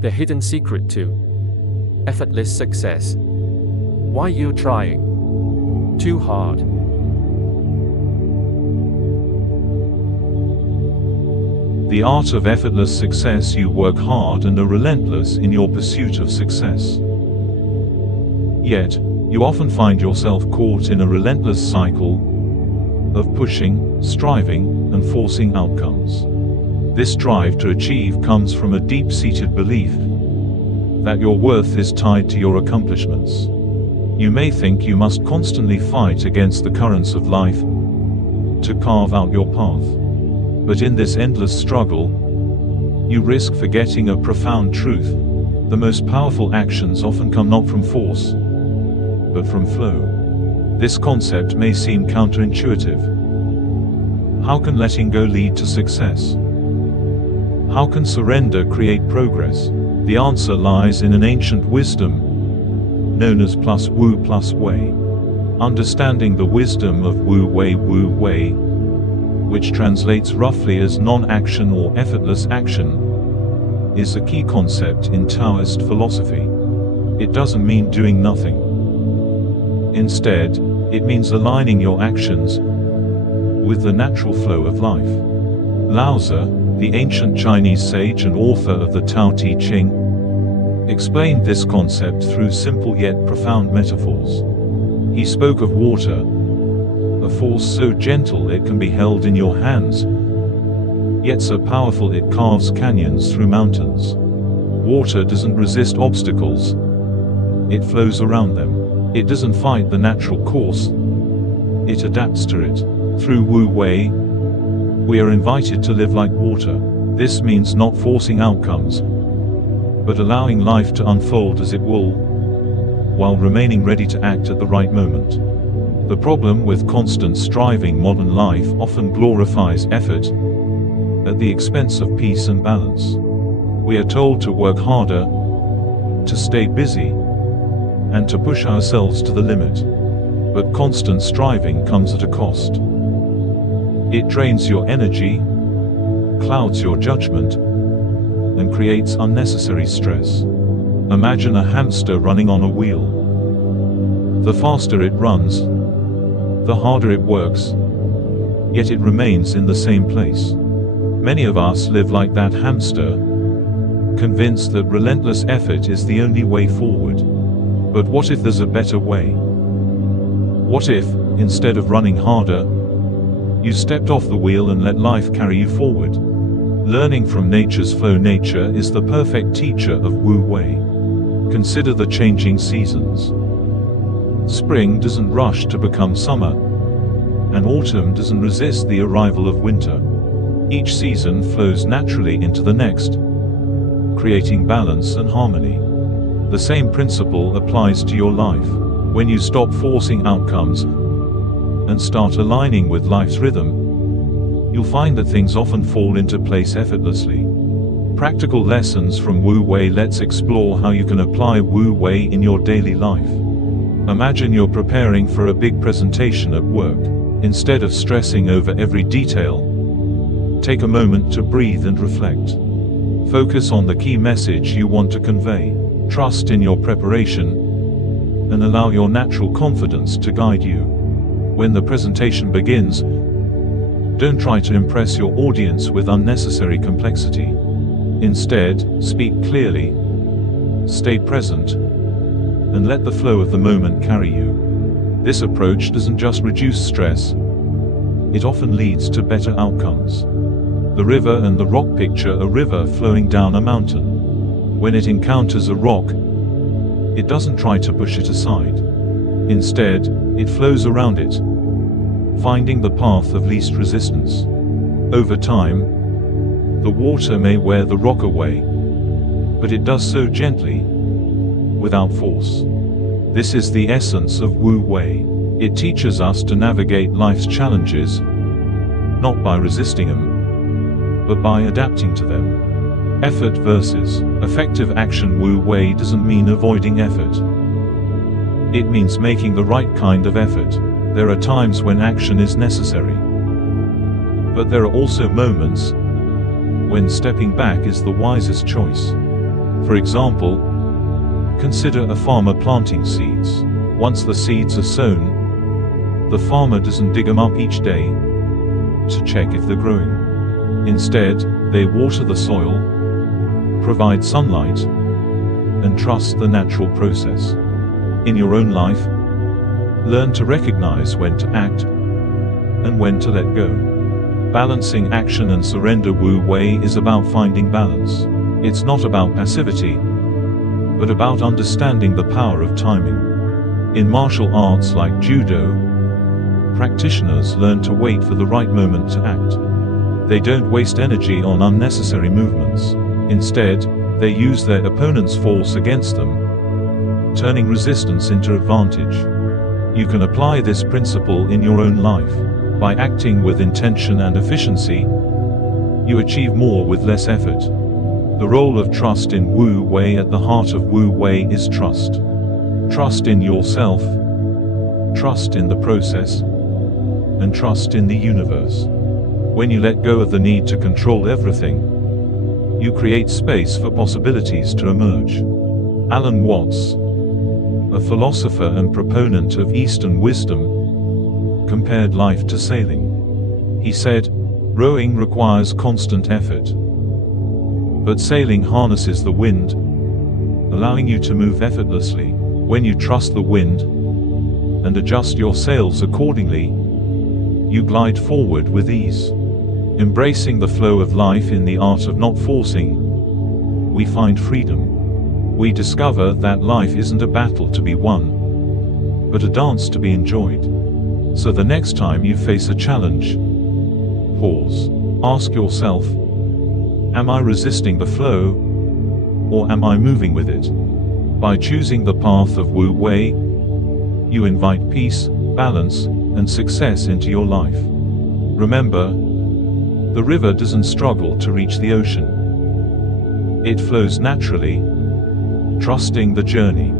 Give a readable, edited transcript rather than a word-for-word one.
The hidden secret to effortless success. Why you're trying too hard. The art of effortless success. You work hard and are relentless in your pursuit of success. Yet, you often find yourself caught in a relentless cycle of pushing, striving, and forcing outcomes. This drive to achieve comes from a deep-seated belief that your worth is tied to your accomplishments. You may think you must constantly fight against the currents of life to carve out your path. But in this endless struggle, you risk forgetting a profound truth. The most powerful actions often come not from force, but from flow. This concept may seem counterintuitive. How can letting go lead to success? How can surrender create progress? The answer lies in an ancient wisdom known as Wu Wei. Understanding the wisdom of Wu Wei, which translates roughly as non-action or effortless action, is a key concept in Taoist philosophy. It doesn't mean doing nothing. Instead, it means aligning your actions with the natural flow of life. Lao Tzu, the ancient Chinese sage and author of the Tao Te Ching, explained this concept through simple yet profound metaphors. He spoke of water, a force so gentle it can be held in your hands, yet so powerful it carves canyons through mountains. Water doesn't resist obstacles, it flows around them. It doesn't fight the natural course, it adapts to it. Through Wu Wei, we are invited to live like water. This means not forcing outcomes, but allowing life to unfold as it will, while remaining ready to act at the right moment. The problem with constant striving modern life often glorifies effort at the expense of peace and balance. We are told to work harder, to stay busy, and to push ourselves to the limit. But constant striving comes at a cost. It drains your energy, clouds your judgment, and creates unnecessary stress. Imagine a hamster running on a wheel. The faster it runs, the harder it works, yet it remains in the same place. Many of us live like that hamster, convinced that relentless effort is the only way forward. But what if there's a better way? What if, instead of running harder, you stepped off the wheel and let life carry you forward? Learning from nature's flow. Nature is the perfect teacher of Wu Wei. Consider the changing seasons. Spring doesn't rush to become summer, and autumn doesn't resist the arrival of winter. Each season flows naturally into the next, creating balance and harmony. The same principle applies to your life. When you stop forcing outcomes and start aligning with life's rhythm, you'll find that things often fall into place effortlessly. Practical lessons from Wu Wei. Let's explore how you can apply Wu Wei in your daily life. Imagine you're preparing for a big presentation at work. Instead of stressing over every detail, take a moment to breathe and reflect. Focus on the key message you want to convey. Trust in your preparation, and allow your natural confidence to guide you. When the presentation begins, don't try to impress your audience with unnecessary complexity. Instead, speak clearly, stay present, and let the flow of the moment carry you. This approach doesn't just reduce stress, it often leads to better outcomes. The river and the rock. Picture a river flowing down a mountain. When it encounters a rock, it doesn't try to push it aside. Instead, it flows around it, finding the path of least resistance. Over time, the water may wear the rock away, but it does so gently, without force. This is the essence of Wu Wei. It teaches us to navigate life's challenges, not by resisting them, but by adapting to them. Effort versus effective action. Wu Wei doesn't mean avoiding effort. It means making the right kind of effort. There are times when action is necessary, but there are also moments when stepping back is the wisest choice. For example, consider a farmer planting seeds. Once the seeds are sown, the farmer doesn't dig them up each day to check if they're growing. Instead, they water the soil, provide sunlight, and trust the natural process. In your own life, learn to recognize when to act and when to let go. Balancing action and surrender. Wu Wei is about finding balance. It's not about passivity, but about understanding the power of timing. In martial arts like judo, practitioners learn to wait for the right moment to act. They don't waste energy on unnecessary movements. Instead, they use their opponent's force against them, turning resistance into advantage. You can apply this principle in your own life. By acting with intention and efficiency, you achieve more with less effort. The role of trust in Wu Wei. At the heart of Wu Wei is trust. Trust in yourself, trust in the process, and trust in the universe. When you let go of the need to control everything, you create space for possibilities to emerge. Alan Watts, a philosopher and proponent of Eastern wisdom, compared life to sailing. He said, "Rowing requires constant effort, but sailing harnesses the wind, allowing you to move effortlessly. When you trust the wind and adjust your sails accordingly, you glide forward with ease." Embracing the flow of life. In the art of not forcing, we find freedom. We discover that life isn't a battle to be won, but a dance to be enjoyed. So the next time you face a challenge, pause. Ask yourself, am I resisting the flow, or am I moving with it? By choosing the path of Wu Wei, you invite peace, balance, and success into your life. Remember, the river doesn't struggle to reach the ocean. It flows naturally, trusting the journey.